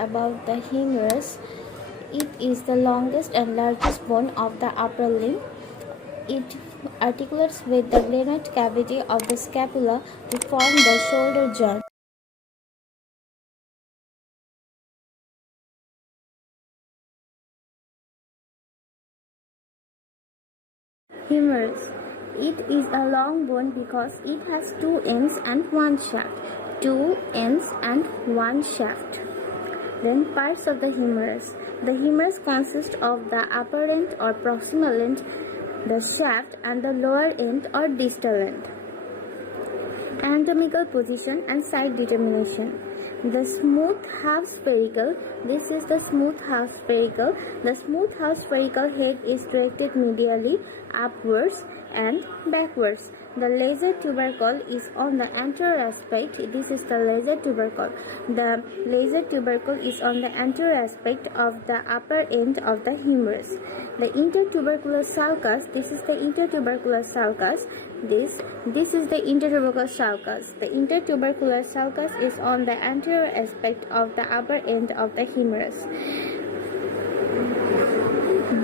about the humerus. It is the longest and largest bone of the upper limb. It articulates with the glenoid cavity of the scapula to form the shoulder joint. Humerus. It is a long bone because it has two ends and one shaft. Two ends and one shaft. Then parts of the humerus. The humerus consists of the upper end or proximal end, the shaft, and the lower end or distal end. Anatomical position and site determination. The smooth half spherical. This is the smooth half spherical. The smooth half spherical head is directed medially, upwards and backwards. The laser tubercle is on the anterior aspect. This is the laser tubercle. The laser tubercle is on the anterior aspect of the upper end of the humerus. The intertubercular sulcus. This is the intertubercular sulcus. This is the intertubercular sulcus. The intertubercular sulcus is on the anterior aspect of the upper end of the humerus.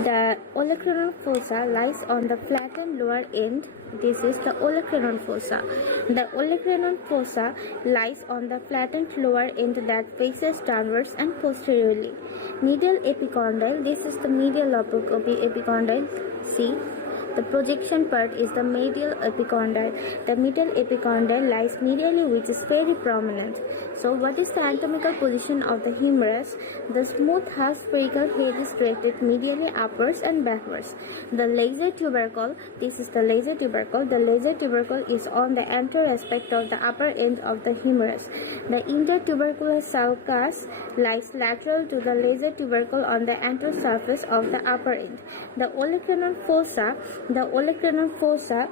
The olecranon fossa lies on the flattened lower end. This is the olecranon fossa. The olecranon fossa lies on the flattened lower end that faces downwards and posteriorly. Medial epicondyle. This is the medial epicondyle. See? The projection part is the medial epicondyle. The medial epicondyle lies medially, which is very prominent. So, what is the anatomical position of the humerus? The smooth half spherical head is directed medially upwards and backwards. The laser tubercle, this is the laser tubercle. The laser tubercle is on the anterior aspect of the upper end of the humerus. The intertubercular sulcus lies lateral to the laser tubercle on the anterior surface of the upper end. The olecranon fossa. The olecranon fossa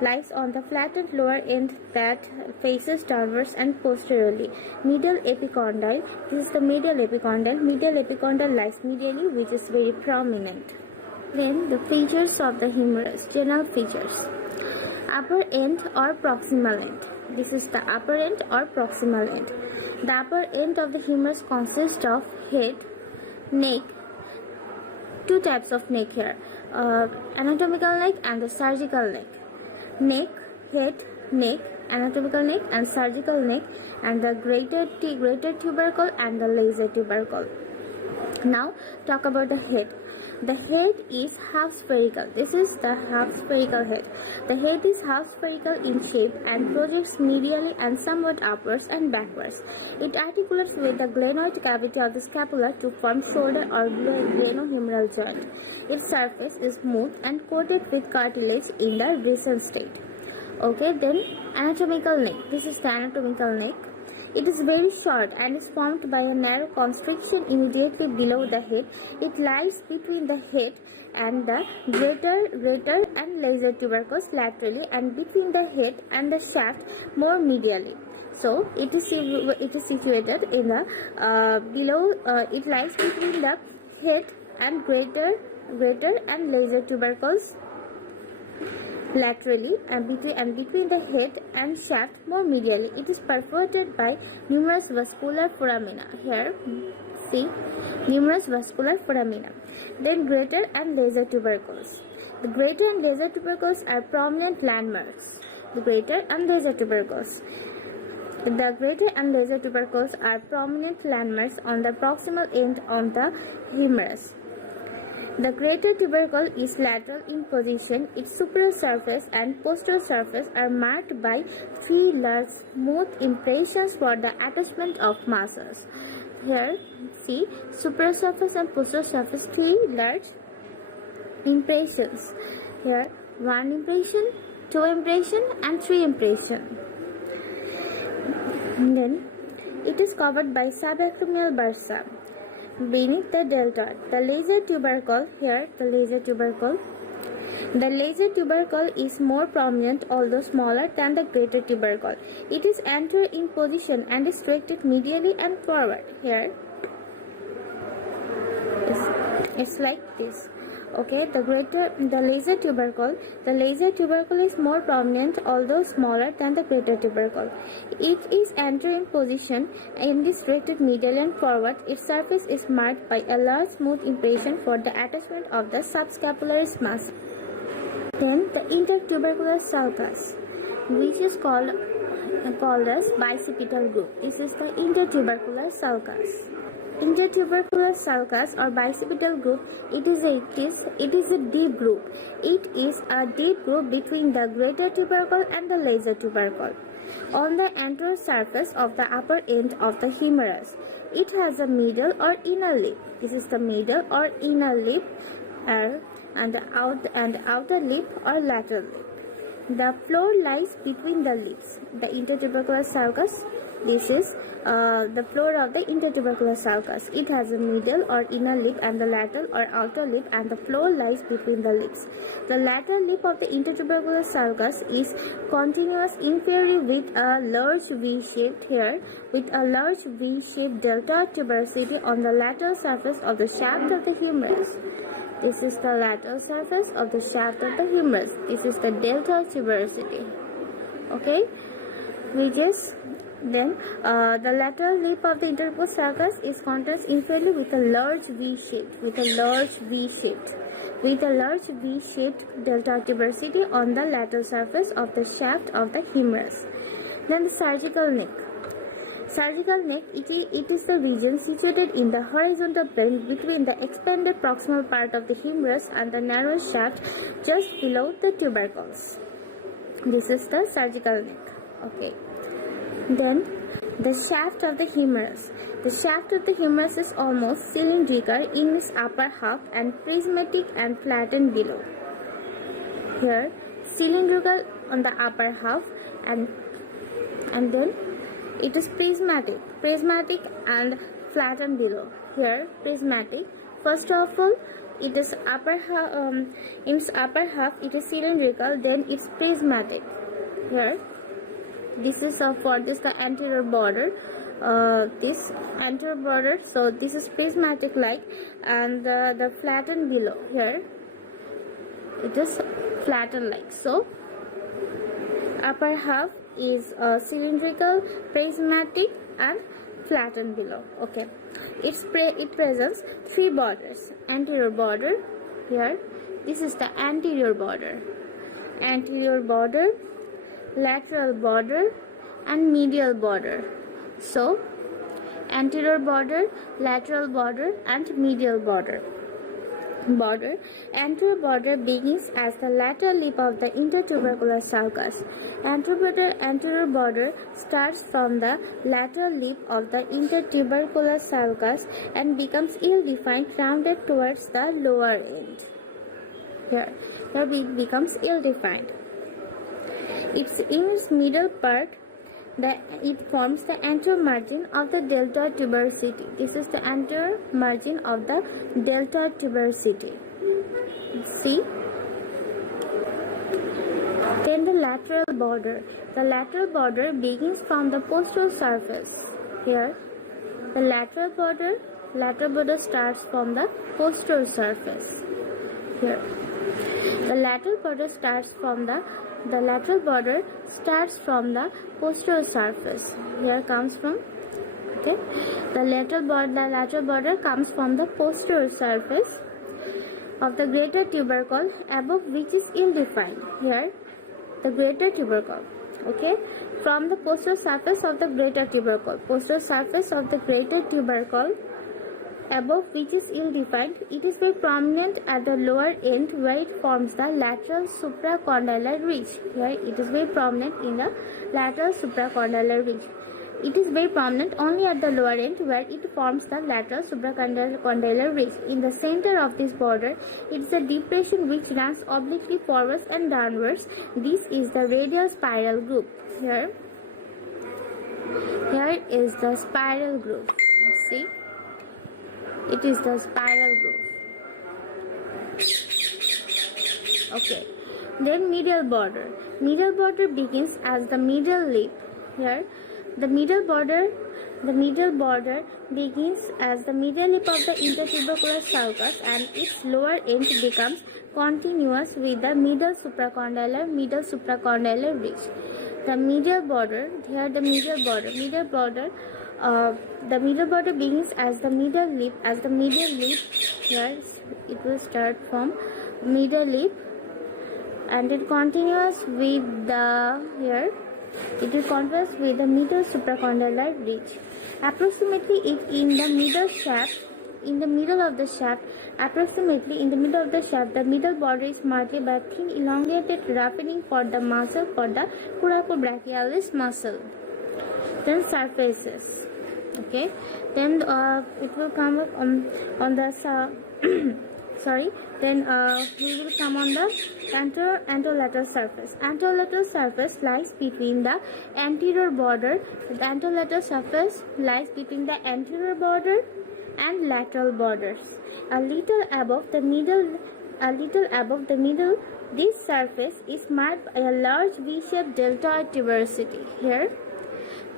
lies on the flattened lower end that faces downwards and posteriorly. Medial epicondyle. This is the medial epicondyle. Medial epicondyle lies medially, which is very prominent. Then the features of the humerus. General features. Upper end or proximal end. This is the upper end or proximal end. The upper end of the humerus consists of head, neck. Two types of neck here. Anatomical neck and the surgical neck. Neck, head, neck, anatomical neck and surgical neck, and the greater tubercle and the laser tubercle. Now talk about the head. The head is half spherical. This is the half spherical head. The head is half spherical in shape and projects medially and somewhat upwards and backwards. It articulates with the glenoid cavity of the scapula to form shoulder or glenohumeral joint. Its surface is smooth and coated with cartilage in the recent state. Okay, then anatomical neck. This is the anatomical neck. It is very short and is formed by a narrow constriction immediately below the head. It lies between the head and the greater and laser tubercles laterally, and between the head and the shaft more medially. So it is situated in the below. It lies between the head and greater and laser tubercles laterally, and between the head and shaft more medially. It is perforated by numerous vascular foramina. Here, see, numerous vascular foramina. Then greater and laser tubercles. The greater and laser tubercles are prominent landmarks. The greater and laser tubercles. The greater and laser tubercles are prominent landmarks on the proximal end of the humerus. The greater tubercle is lateral in position. Its superior surface and posterior surface are marked by three large smooth impressions for the attachment of muscles. Here, see, superior surface and posterior surface, three large impressions. Here, one impression, two impression, and three impression. And then, it is covered by subacromial bursa. Beneath the deltoid, the laser tubercle, here the laser tubercle. The laser tubercle is more prominent although smaller than the greater tubercle. It is anterior in position and is directed medially and forward. Here it's like this. Okay, the laser tubercle. The laser tubercle is more prominent, although smaller than the greater tubercle. It is anterior in position and is directed middle and forward. Its surface is marked by a large smooth impression for the attachment of the subscapularis muscle. Then the intertubercular sulcus, which is called as bicipital group. This is the intertubercular sulcus. Intertubercular sulcus or bicipital group, it is a deep group. It is a deep group between the greater tubercle and the lesser tubercle on the anterior surface of the upper end of the humerus. It has a middle or inner lip. This is the middle or inner lip, and the outer lip or lateral lip. The floor lies between the lips. The intertubercular sulcus, this is the floor of the intertubercular sulcus. It has a middle or inner lip and the lateral or outer lip, and the floor lies between the lips. The lateral lip of the intertubercular sulcus is continuous inferiorly with a large V-shaped here, with a large V-shaped delta tuberosity on the lateral surface of the shaft of the humerus. This is the lateral surface of the shaft of the humerus. This is the delta tuberosity. Okay, then the lateral lip of the intertubercular sulcus is continuous inferiorly with a large V-shaped, delta tuberosity on the lateral surface of the shaft of the humerus. Then the surgical neck. Surgical neck, it is the region situated in the horizontal plane between the expanded proximal part of the humerus and the narrow shaft just below the tubercles. This is the surgical neck. Okay. Then the shaft of the humerus. The shaft of the humerus is almost cylindrical in its upper half and prismatic and flattened below. Here, cylindrical on the upper half, and then it is prismatic and flattened below. Here, prismatic. First of all, it is in its upper half it is cylindrical, then it's prismatic. Here, this is for the anterior border. This anterior border. So this is prismatic like, and the flattened below. Here, it is flattened like. So upper half is cylindrical, prismatic, and flattened below. Okay, it presents three borders. Anterior border. Here, this is the anterior border. Lateral border, and medial border. So anterior border, lateral border, and medial border. Anterior border begins as the lateral lip of the intertubercular sulcus. Anterior border starts from the lateral lip of the intertubercular sulcus and becomes ill-defined, rounded towards the lower end. Here it becomes ill-defined. It's in its middle part that it forms the anterior margin of the delta tuberosity. This is the anterior margin of the delta tuberosity. See? Then the lateral border. The lateral border begins from the posterior surface. Here, the lateral border starts from the posterior surface. Here, the lateral border starts from the posterior surface. Here comes from, okay, the lateral border comes from the posterior surface of the greater tubercle, above which is ill-defined. Here, the greater tubercle. Okay, from the posterior surface of the greater tubercle, above which is ill-defined. It is very prominent at the lower end where it forms the lateral supracondylar ridge. Here it is very prominent in the lateral supracondylar ridge. It is very prominent only at the lower end where it forms the lateral supracondylar ridge. In the center of this border, it is a depression which runs obliquely forwards and downwards. This is the radial spiral groove. Here is the spiral groove. See? It is the spiral groove. Okay. Then medial border. Medial border begins as the medial lip. Here, the medial border The medial border begins as the medial lip of the intertubercular sulcus and its lower end becomes continuous with the middle supracondylar ridge. The medial border, here the medial border begins as the medial lip, here it will start from medial lip and it continues with the, here it will contrast with the middle supracondylar ridge. Approximately in the middle of the shaft, the middle border is marked by thin elongated roughening for the coracobrachialis muscle. Then surfaces. Okay. Then it will come up on the sorry. Then we will come on the anterolateral surface. Anterolateral surface lies between the anterior border. The anterolateral surface lies between the anterior border and lateral borders. A little above the middle, this surface is marked by a large V-shaped deltoid tuberosity. Here,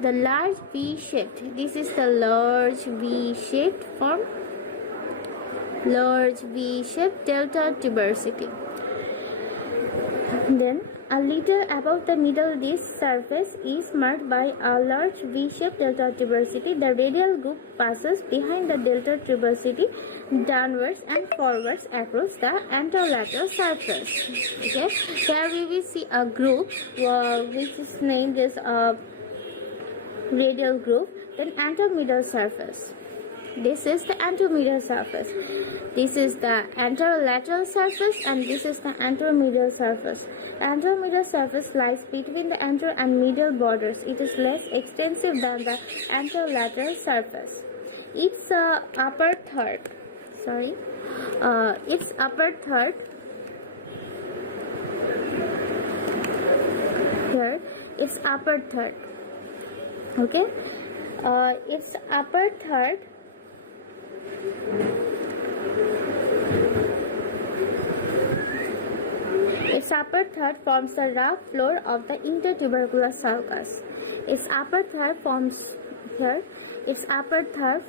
the large V-shaped. This is the large V-shaped form. Large V-shaped deltoid tuberosity. Then, a little above the middle, this surface is marked by a large V-shaped deltoid tuberosity. The radial groove passes behind the deltoid tuberosity downwards and forwards across the anterolateral surface. Okay, here we will see a groove which is named as a radial groove. Then anteromedial surface. This is the anteromedial surface. This is the anterolateral surface and this is the anteromedial surface. The anteromedial surface lies between the anterior and medial borders. It is less extensive than the anterolateral surface. Its upper third. Here, its upper third. Okay, its upper third. Its upper third forms the rough floor of the intertubercular sulcus. Its upper third forms here. Its upper third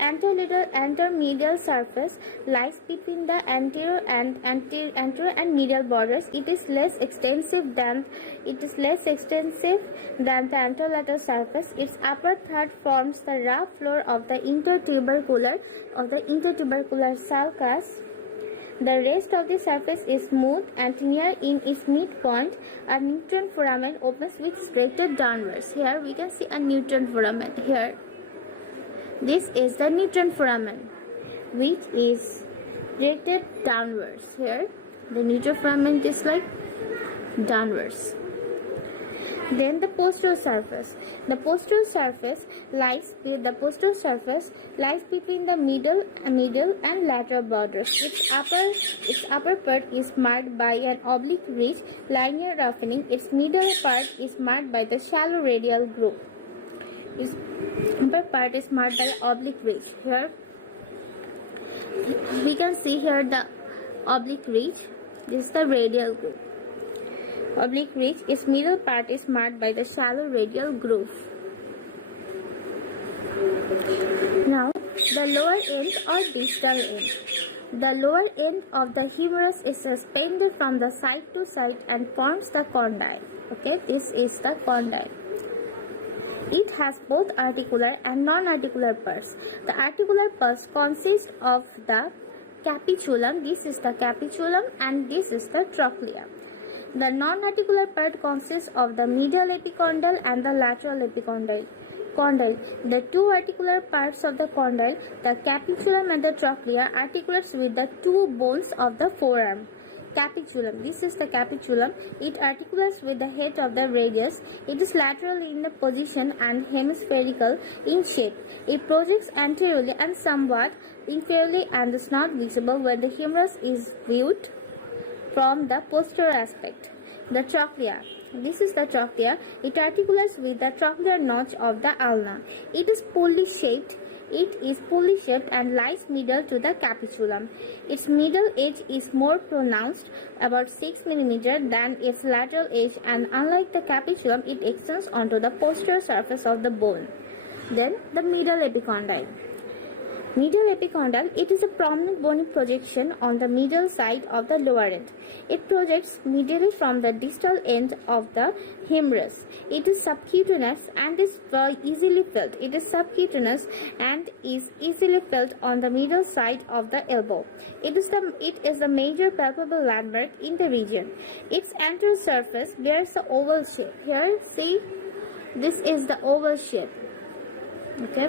anteromedial surface lies between the anterior and medial borders. It is less extensive than the anterolateral surface. Its upper third forms the rough floor of the intertubercular sulcus. The rest of the surface is smooth and near in its midpoint, a Newton foramen opens which is directed downwards. Here we can see a Newton foramen. Here, this is the Newton foramen, which is directed downwards. Here, the Newton foramen is like downwards. Then the posterior surface. The posterior surface lies between the middle and lateral borders. Its upper part is marked by an oblique ridge, linear roughening. Its middle part is marked by the shallow radial groove. Its upper part is marked by an oblique ridge. Here we can see here the oblique ridge. This is the radial groove. Oblique ridge, its middle part is marked by the shallow radial groove. Now, the lower end or distal end. The lower end of the humerus is suspended from the side to side and forms the condyle. Okay, this is the condyle. It has both articular and non-articular parts. The articular parts consist of the capitulum. This is the capitulum and this is the trochlea. The non-articular part consists of the medial epicondyle and the lateral epicondyle. The two articular parts of the condyle, the capitulum and the trochlea, articulates with the two bones of the forearm. Capitulum. This is the capitulum. It articulates with the head of the radius. It is laterally in the position and hemispherical in shape. It projects anteriorly and somewhat inferiorly and is not visible when the humerus is viewed from the posterior aspect. The trochlea. This is the trochlea. It articulates with the trochlear notch of the ulna. It is pulley shaped and lies middle to the capitulum. Its middle edge is more pronounced, about 6 mm, than its lateral edge, and unlike the capitulum, it extends onto the posterior surface of the bone. Then the middle epicondyle. Middle epicondyle, it is a prominent bony projection on the middle side of the lower end. It projects medially from the distal end of the humerus. It is subcutaneous and is easily felt. It is subcutaneous and is easily felt on the middle side of the elbow. It is the major palpable landmark in the region. Its anterior surface bears a oval shape. Here, see, this is the oval shape. Okay.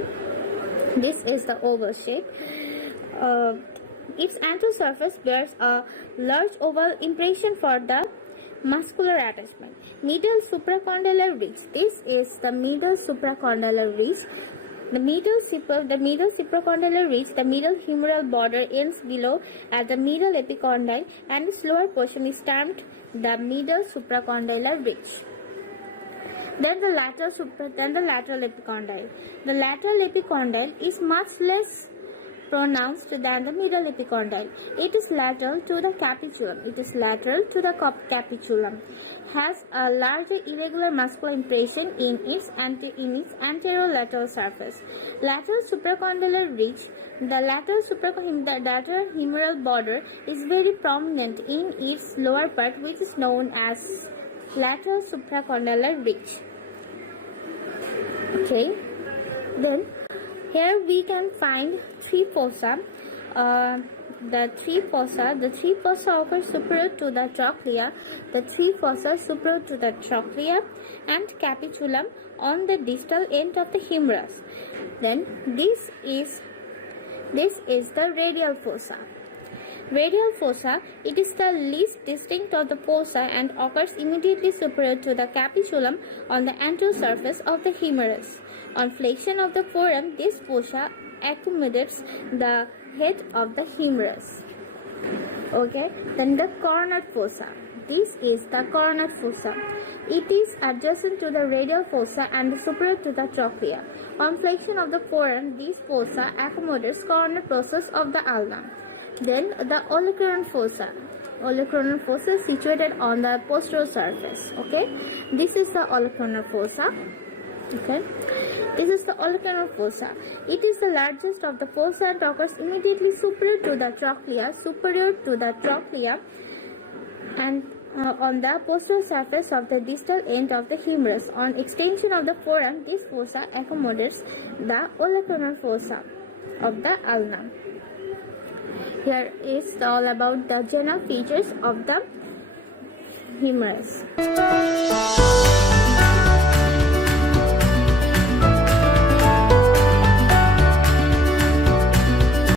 This is the oval shape. Its anterior surface bears a large oval impression for the muscular attachment. Middle supracondylar ridge. This is the middle supracondylar ridge. The middle supracondylar ridge, the middle humeral border ends below at the middle epicondyle, and its lower portion is termed the middle supracondylar ridge. Then the lateral epicondyle. The lateral epicondyle is much less pronounced than the middle epicondyle. It is lateral to the capitulum. Has a larger irregular muscular impression in its anterolateral surface. Lateral supracondylar ridge. The lateral humeral border is very prominent in its lower part, which is known as lateral supracondylar ridge. Okay, then here we can find three fossa. The three fossa occur superior to the trochlea. And capitulum on the distal end of the humerus. Then this is the radial fossa. Radial fossa, it is the least distinct of the fossa and occurs immediately superior to the capitulum on the anterior surface of the humerus. On flexion of the forearm, this fossa accommodates the head of the humerus. Okay, then the coronate fossa. This is the coronate fossa. It is adjacent to the radial fossa and superior to the trochlea. On flexion of the forearm, this fossa accommodates coronate process of the ulna. Then the olecranon fossa. Olecranon fossa is situated on the posterior surface. Okay, this is the olecranon fossa. Okay, this is the olecranon fossa. It is the largest of the fossa and occurs immediately superior to the trochlea, and on the posterior surface of the distal end of the humerus. On extension of the forearm, this fossa accommodates the olecranon fossa of the ulna. Here is all about the general features of the humerus.